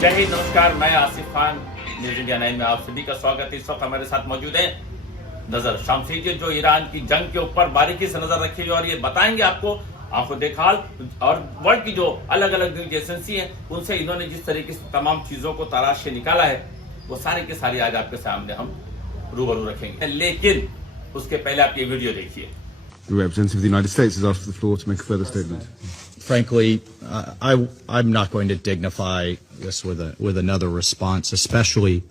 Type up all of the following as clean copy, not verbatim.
जय हिंद, नमस्कार। मैं आसिफ खान, न्यूज इंडिया 9 में आप सभी का स्वागत है। इस वक्त हमारे साथ मौजूद है नजर शामसी जी, जो ईरान की जंग के ऊपर बारीकी से नजर रखेंगे और ये बताएंगे आपको आंखों देखा हाल और वर्ल्ड की जो अलग अलग न्यूज एजेंसी है उनसे इन्होंने जिस तरीके से तमाम चीजों को तराश के निकाला है वो सारी की सारी आज आपके सामने हम रूबरू रखेंगे। लेकिन उसके पहले आप ये वीडियो देखिए। The representative of the United States is asked the floor to make a further statement. Frankly, I'm not going to dignify this with another response, especially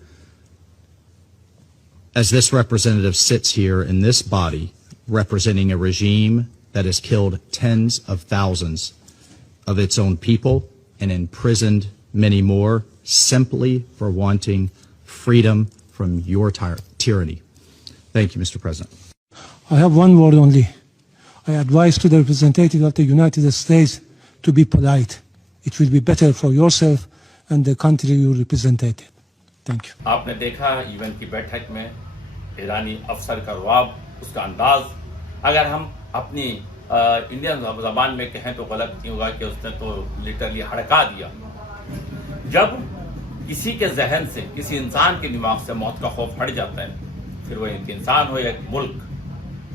as this representative sits here in this body representing a regime that has killed tens of thousands of its own people and imprisoned many more simply for wanting freedom from your tyranny. Thank you, Mr. President. I have one word only. I advise to the representative of the United States to be polite. It will be better for yourself and the country you represented. Thank you. आपने देखा UN की बैठक में ईरानी अफसर का रवाब, उसका अंदाज। अगर हम अपनी इंडियन जबान में कहें तो गलत नहीं होगा कि उसने तो लिटरली हड़का दिया। जब किसी के जहन से, किसी इंसान के दिमाग से मौत का खौफ हट जाता है, फिर वो एक इंसान हो या एक मुल्क,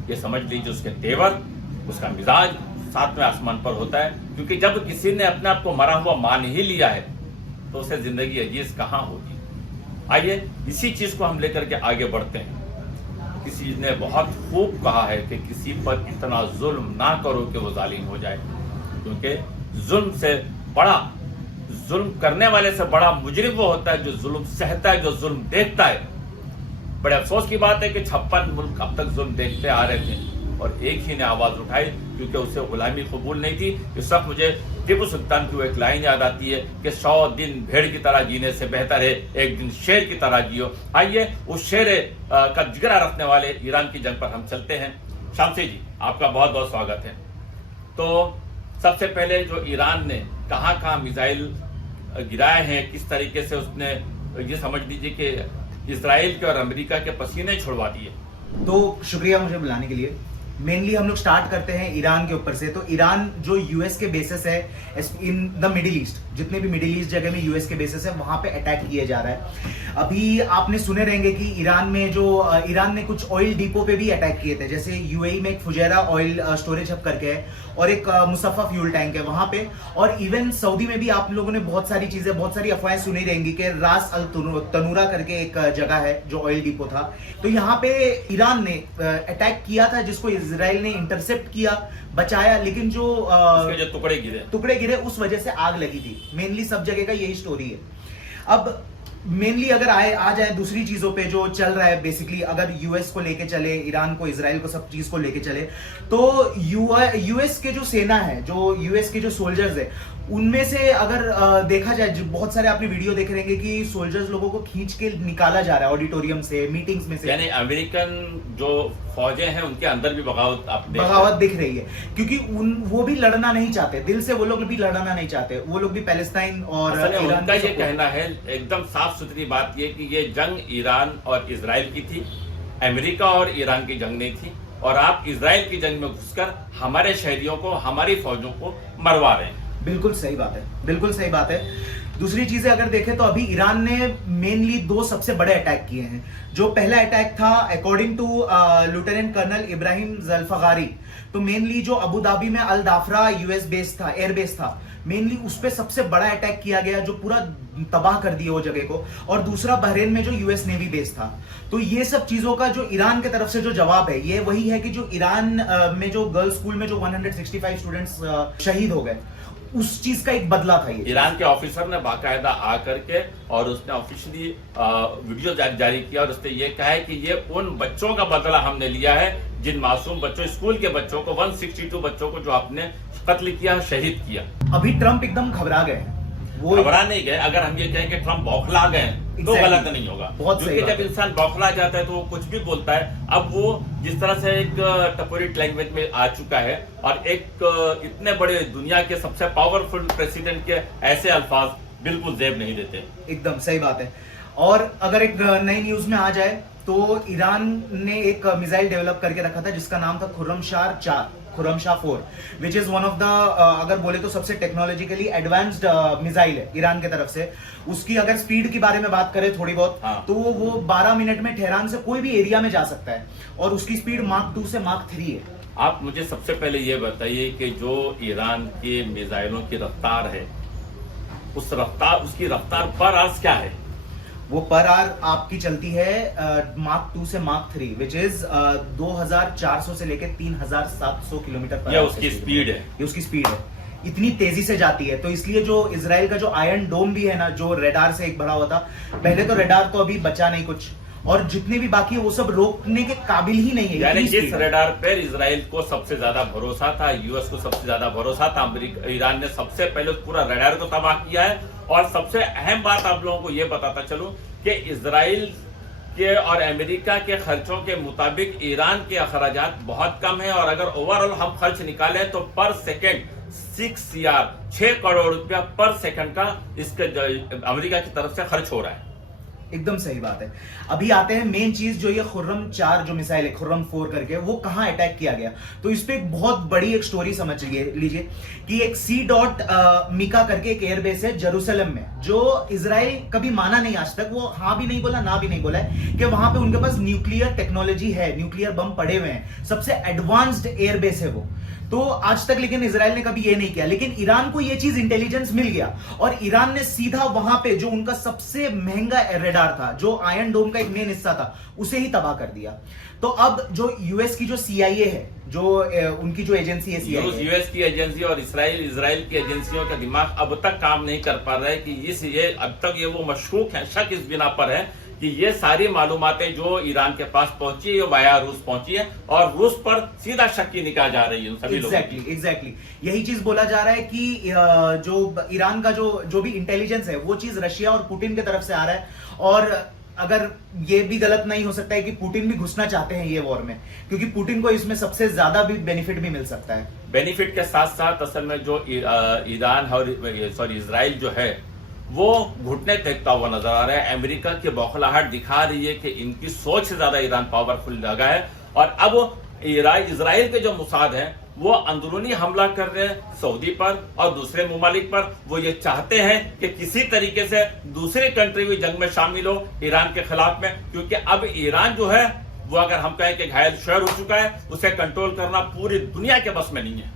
ये समझ लीजिए उसके तेवर, उसका मिजाज सातवें आसमान पर होता है। क्योंकि जब किसी ने अपने आप को मरा हुआ मान ही लिया है तो उसे जिंदगी अजीज कहाँ होगी। आइए इसी चीज को हम लेकर के आगे बढ़ते हैं। किसी ने बहुत खूब कहा है कि किसी पर इतना जुल्म ना करो कि वो जालिम हो जाए, क्योंकि जुल्म से बड़ा, जुल्म करने वाले से बड़ा मुजरिम वो होता है जो जुल्म सहता है, जो जुल्म देखता है। बड़े अफसोस की बात है कि 56 मुल्क अब तक जुल्म देखते आ रहे थे और एक ही ने आवाज उठाई, क्योंकि उसे गुलामी कबूल नहीं थी। इस वक्त मुझे टीपू सुल्तान की वो एक लाइन याद आती है कि 100 दिन भेड़ की तरह जीने से बेहतर है एक दिन शेर की तरह जियो। आइए उस शेर का जिगरा रखने वाले ईरान की जंग पर हम चलते हैं। शामसी जी, आपका बहुत बहुत स्वागत है। तो सबसे पहले जो ईरान ने कहाँ मिसाइल गिराए हैं, किस तरीके से उसने, ये समझ लीजिए कि इजराइल के और अमेरिका के पसीने छुड़वा दिए। तो शुक्रिया मुझे बुलाने के लिए। मेनली हम लोग स्टार्ट करते हैं ईरान के ऊपर से। तो ईरान जो यूएस के बेसिस है इन द मिडिल ईस्ट, जितने भी मिडिल ईस्ट जगह में यूएस के बेसिस है वहां पे अटैक किया जा रहा है। अभी आपने सुने रहेंगे कि ईरान ने कुछ ऑयल डिपो पे भी अटैक किए थे, जैसे यूएई में एक फुजैरा ऑयल स्टोरेज हब करके है और एक मुसफ़ा फ्यूल टैंक है वहां पे। और इवन सऊदी में भी आप लोगों ने बहुत सारी चीजें, बहुत सारी अफवाहें सुनी रहेंगी कि रास अल तनूरा करके एक जगह है जो ऑयल डिपो था। तो यहाँ पे ईरान ने अटैक किया था, जिसको इजराइल ने इंटरसेप्ट किया, बचाया, लेकिन जो टुकड़े गिरे उस वजह से आग लगी थी। मेनली सब जगह का यही स्टोरी है। अब मेनली अगर आ जाए दूसरी चीजों पे जो चल रहा है, बेसिकली अगर यूएस को लेके चले, ईरान को, इजराइल को, सब चीज को लेके चले, तो यूएस के जो सेना है, जो यूएस के जो सोल्जर्स है, उनमें से अगर देखा जाए, जो बहुत सारे आपने वीडियो देख रहेंगे कि सोल्जर्स लोगों को खींच के निकाला जा रहा है ऑडिटोरियम से, मीटिंग्स में से। यानी अमेरिकन जो फौजें हैं उनके अंदर भी बगावत दिख रही है, क्योंकि वो भी लड़ना नहीं चाहते, दिल से वो लोग भी लड़ना नहीं चाहते। वो लोग भी पैलेस्टाइन और ईरान का ये कहना है, एकदम साफ सुथरी बात ये कि ये जंग ईरान और इजराइल की थी, अमेरिका और ईरान की जंग नहीं थी, और आप इजराइल की जंग में घुसकर हमारे शहरियों को, हमारी फौजों को मरवा रहे हैं। बिल्कुल सही बात है, बिल्कुल सही बात है। दूसरी चीजें अगर देखें तो अभी ईरान ने मेनली 2 सबसे बड़े अटैक किए हैं। जो पहला अटैक था, according to lieutenant colonel Ibrahim Zolfaghari, तो मेनली जो अबू धाबी में अल दाफरा यूएस बेस था, एयर बेस था, मेनली उस पे सबसे बड़ा अटैक किया गया जो पूरा तबाह कर दिया वो जगह को। और दूसरा बहरीन में जो यूएस नेवी बेस था। तो ये सब चीजों का जो ईरान की तरफ से जो जवाब है, ये वही है कि जो ईरान में जो गर्ल्स स्कूल में जो 165 स्टूडेंट्स शहीद हो गए, उस चीज का एक बदला था ये। ईरान के ऑफिसर ने बाकायदा आकर के और उसने ऑफिशियली वीडियो जारी किया और उसने ये कहा है कि ये उन बच्चों का बदला हमने लिया है, जिन मासूम बच्चों, स्कूल के बच्चों को, 162 बच्चों को जो आपने कत्ल किया, शहीद किया। अभी ट्रंप एकदम घबरा गए, वो घबरा नहीं गए। अगर हम ये कहें कि ट्रंप बौखला गए तो गलत नहीं होगा, क्योंकि जब इंसान बौखला जाता है तो वो कुछ भी बोलता है। अब वो जिस तरह से एक टपोरिट लैंग्वेज में आ चुका है और एक इतने बड़े दुनिया के सबसे पावरफुल प्रेसिडेंट के ऐसे अल्फाज बिल्कुल जेब नहीं देते। एकदम सही बात है। और अगर एक नई न्यूज में आ जाए तो ईरान ने एक मिसाइल डेवलप करके रखा था जिसका नाम था खुर्रमशार 4। खुरमशाह 4 which is one of the अगर बोले तो सबसे टेक्नोलॉजिकली एडवांस्ड मिसाइल है ईरान की तरफ से। उसकी अगर स्पीड के बारे में बात करें थोड़ी बहुत, तो वो 12 मिनट में तेहरान से कोई भी एरिया में जा सकता है और उसकी स्पीड मार्क 2 से मार्क 3 है। आप मुझे सबसे पहले ये बताइए कि जो ईरान के मिसाइलों की रफ्तार है, उसकी रफ्तार पर आवर्स क्या है? वो पर आवर आपकी चलती है मार्क 2 से मार्क 3 विच इज 2400 से लेकर 3700 किलोमीटर पर ये उसकी स्पीड है। ये उसकी स्पीड है, इतनी तेजी से जाती है। तो इसलिए जो इजराइल का जो आयरन डोम भी है ना, जो रेडार से एक भरा हुआ था, पहले तो रेडार तो अभी बचा नहीं कुछ, और जितने भी बाकी है वो सब रोकने के काबिल ही नहीं है। यानी जिस रेडार पर इजराइल को सबसे ज्यादा भरोसा था, यूएस को सबसे ज्यादा भरोसा था, अमेरिका ईरान ने सबसे पहले पूरा रेडार को तबाह किया है। और सबसे अहम बात आप लोगों को यह बताता चलूं कि इजराइल के और अमेरिका के खर्चों के मुताबिक ईरान के अखराजात बहुत कम है, और अगर ओवरऑल हम खर्च निकालें तो पर सेकेंड 6 करोड़ रुपया पर सेकंड का इसके अमेरिका की तरफ से खर्च हो रहा है। एकदम सही बात है। अभी आते हैं मेन चीज, जो ये खुर्रम 4 जो मिसाइल है, खुर्रम 4 करके, वो कहां अटैक किया गया। तो इस पे एक बहुत बड़ी एक स्टोरी समझ लीजिए कि एक C.मिका करके एक एयरबेस है जेरूसलम में, जो इजराइल कभी माना नहीं आज तक, वो हाँ भी नहीं बोला ना भी नहीं बोला है कि वहां पे उनके पास न्यूक्लियर टेक्नोलॉजी है, न्यूक्लियर बम पड़े हुए हैं, सबसे एडवांस्ड एयरबेस है वो। तो आज तक लेकिन इजराइल ने कभी ये नहीं किया, लेकिन ईरान को ये चीज इंटेलिजेंस मिल गया और ईरान ने सीधा वहां पे जो उनका सबसे महंगा रेडार था, जो आयरन डोम का एक मेन हिस्सा था, उसे ही तबाह कर दिया। तो अब जो यूएस की जो CIA है, जो उनकी जो एजेंसी है CIA, यूएस की एजेंसी और इजराइल की एजेंसियों का दिमाग अब तक काम नहीं कर पा रहा है कि ये अब तक ये वो मशकूक है, शक इस बिना पर है कि ये सारी मालूमातें जो ईरान के पास पहुंची है वाया रूस पहुंची है, और रूस पर सीधा शक की निकाह जा रही है उन सभी लोगों की। एग्जैक्टली यही चीज बोला जा रहा है कि जो ईरान का जो भी इंटेलिजेंस है, वो चीज रशिया और पुतिन की तरफ से आ रहा है। और अगर ये भी गलत नहीं हो सकता है कि पुतिन भी घुसना चाहते हैं ये वॉर में, क्योंकि पुतिन को इसमें सबसे ज्यादा भी बेनिफिट भी मिल सकता है। बेनिफिट के साथ साथ असल में जो ईरान और इजराइल जो है वो घुटने टेकता हुआ नजर आ रहा है। अमेरिका की बौखलाहट दिखा रही है कि इनकी सोच से ज्यादा ईरान पावरफुल लगा है, और अब इजराइल के जो मुसाद हैं वो अंदरूनी हमला कर रहे हैं सऊदी पर और दूसरे ममालिक पर। वो ये चाहते हैं कि किसी तरीके से दूसरी कंट्री भी जंग में शामिल हो ईरान के खिलाफ में, क्योंकि अब ईरान जो है वो अगर हम कहें कि घायल शहर हो चुका है, उसे कंट्रोल करना पूरी दुनिया के बस में नहीं है।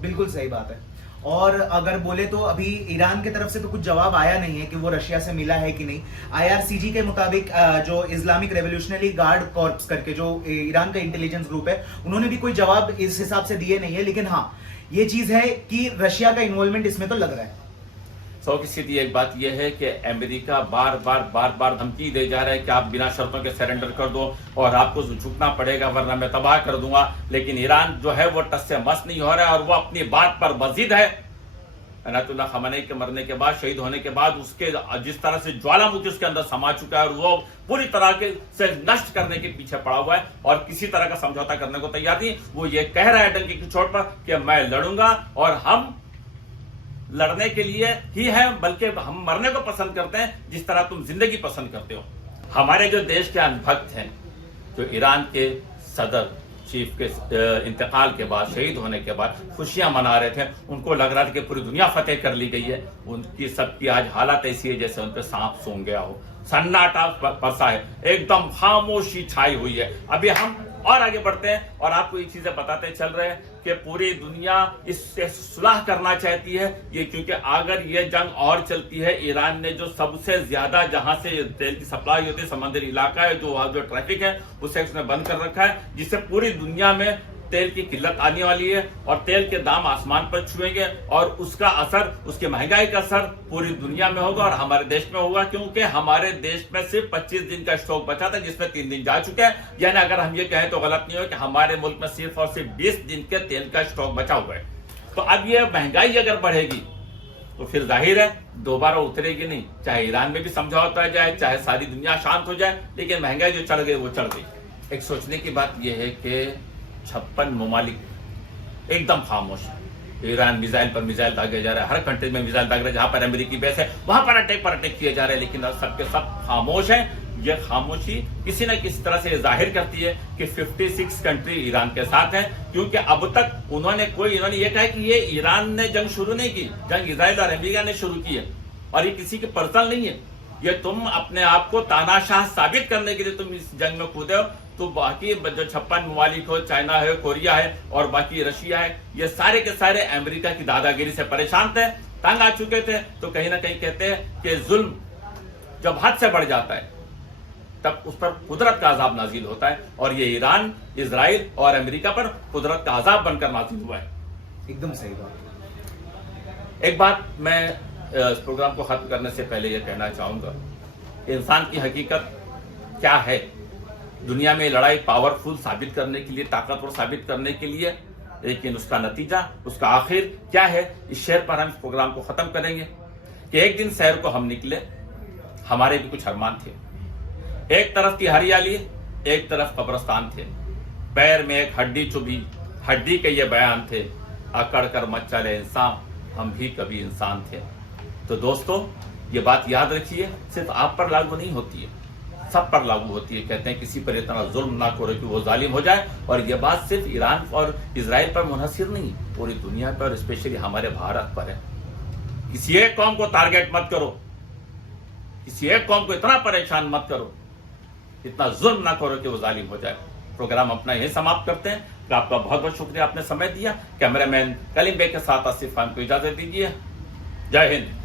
बिल्कुल सही बात है। और अगर बोले तो अभी ईरान की तरफ से तो कुछ जवाब आया नहीं है कि वो रशिया से मिला है कि नहीं। IRCG के मुताबिक जो इस्लामिक रेवोल्यूशनरी गार्ड कॉर्प्स करके जो ईरान का इंटेलिजेंस ग्रुप है, उन्होंने भी कोई जवाब इस हिसाब से दिए नहीं है। लेकिन हाँ, ये चीज है कि रशिया का इन्वॉल्वमेंट इसमें तो लग रहा है। सौ की सीधी एक बात यह है कि अमेरिका बार बार धमकी दे जा रहा है कि आप बिना शर्तों के सरेंडर कर दो और आपको झुकना पड़ेगा वरना मैं तबाह कर दूंगा। लेकिन ईरान जो है वो टस से मस नहीं हो रहा है और वो अपनी बात पर मजीद है। अयतुल्लाह खamenei के मरने के बाद, शहीद होने के बाद, उसके जिस तरह से ज्वालामुखी उसके अंदर समा चुका है और वो पूरी तरह से नष्ट करने के पीछे पड़ा हुआ है और किसी तरह का समझौता करने को तैयार नहीं। वो ये कह रहा है डंके की चोट पर कि मैं लड़ूंगा, और हम लड़ने के लिए ही है, बल्कि हम मरने को पसंद करते हैं जिस तरह तुम जिंदगी पसंद करते हो। हमारे जो देश के अनभक्त हैं, जो ईरान के सदर चीफ के इंतकाल के बाद, शहीद होने के बाद खुशियां मना रहे थे, उनको लग रहा था कि पूरी दुनिया फतेह कर ली गई है। उनकी सबकी आज हालत ऐसी है जैसे उन पर सांप सूंघ गया हो, सन्नाटा फंसा है, एकदम खामोशी छाई हुई है। अभी हम और आगे बढ़ते हैं और आपको ये चीजें बताते चल रहे हैं कि पूरी दुनिया इससे सुलह करना चाहती है ये, क्योंकि अगर ये जंग और चलती है, ईरान ने जो सबसे ज्यादा जहां से तेल की सप्लाई होती है, समंदरी इलाका है, जो ट्रैफिक है, उसे उसने बंद कर रखा है, जिससे पूरी दुनिया में तेल की किल्लत आने वाली है और तेल के दाम आसमान पर छुएंगे और उसका असर, उसकी महंगाई का असर पूरी दुनिया में होगा और हमारे देश में होगा, क्योंकि हमारे देश में सिर्फ 25 दिन का स्टॉक बचा था जिसमें 3 दिन जा चुके हैं। यानी अगर हम ये कहें तो गलत नहीं हो कि हमारे मुल्क में सिर्फ और सिर्फ 20 दिन के तेल का स्टॉक बचा हुआ है। तो अब ये महंगाई अगर बढ़ेगी तो फिर जाहिर है दोबारा उतरेगी नहीं, चाहे ईरान में भी समझौता हो जाए, चाहे सारी दुनिया शांत हो जाए, लेकिन महंगाई जो चढ़ गई वो चढ़ गई। एक सोचने की बात यह है कि 56 ममालिक एकदम खामोश है। ईरान मिसाइल पर मिसाइल दागे जा रहा है, हर कंट्री में मिसाइल दाग रहे हैं, जहां पर अमेरिकी बेस है वहां पर अटैक किए जा रहे हैं, लेकिन सबके सब खामोश हैं। ये खामोशी किसी न किसी तरह से जाहिर करती है कि 56 कंट्री ईरान के साथ है, क्योंकि अब तक उन्होंने ये कहा कि ये ईरान ने जंग शुरू नहीं की, जंग इजराइल और अमेरिका ने शुरू की है, और ये किसी के पर्सनल नहीं है। ये तुम अपने आप को तानाशाह साबित करने के लिए तुम इस जंग में कूदे हो, तो बाकी जो 56 ममालिक हो, चाइना है, कोरिया है और बाकी रशिया है, ये सारे के सारे अमेरिका की दादागिरी से परेशान थे, तंग आ चुके थे। तो कहीं ना कहीं कहते हैं कि जुल्म जब हद से बढ़ जाता है तब उस पर कुदरत का अजाब नाजिल होता है, और ये ईरान, इजराइल और अमेरिका पर कुदरत का अजाब बनकर नाजिल हुआ है। एकदम सही बात। एक बात मैं इस प्रोग्राम को खत्म करने से पहले यह कहना चाहूंगा, इंसान की हकीकत क्या है दुनिया में लड़ाई पावरफुल साबित करने के लिए, ताकतवर साबित करने के लिए, लेकिन उसका नतीजा, उसका आखिर क्या है, इस शेर पर हम इस प्रोग्राम को खत्म करेंगे कि एक दिन शहर को हम निकले, हमारे भी कुछ अरमान थे। एक तरफ थी हरियाली, एक तरफ कब्रिस्तान थे, पैर में एक हड्डी चुभी, हड्डी के ये बयान थे, अकड़ कर मच चले इंसान, हम भी कभी इंसान थे। तो दोस्तों, ये बात याद रखिए, सिर्फ आप पर लागू नहीं होती है, सब पर लागू होती है। कहते हैं किसी पर इतना जुल्म ना करो कि वो जालिम हो जाए, और ये बात सिर्फ ईरान और इजराइल पर मुनहसिर नहीं, पूरी दुनिया पर और स्पेशली हमारे भारत पर है। किसी एक कौम को टारगेट मत करो, किसी एक कौम को इतना परेशान मत करो, इतना जुल्म ना करो कि वो जालिम हो जाए। प्रोग्राम अपना यही समाप्त करते हैं। तो आपका बहुत बहुत शुक्रिया, आपने समय दिया। कैमरामैन कलीम बे के साथ आसिफ खान को इजाजत दीजिए। जय हिंद।